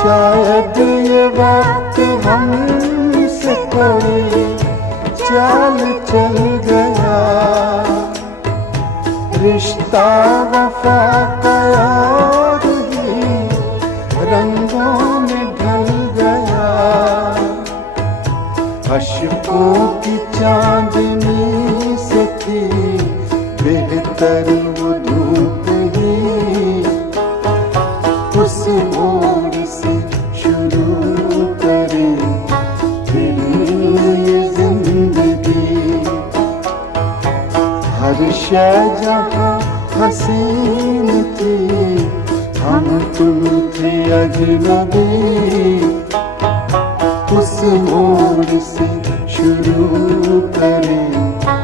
शायद ये वक्त हमसे कोई चाल चल गया, रिश्ता वफा का और ही रंगों में ढल गया। अश्कों की चांदनी से थी बेहतर वो धूप ही, उस मोड़ से शुरू करें फिर ये जिंदगी। हर शय जहाँ हसीन थी, हम तुम थे अजनबी, उस मोड़ से शुरू करें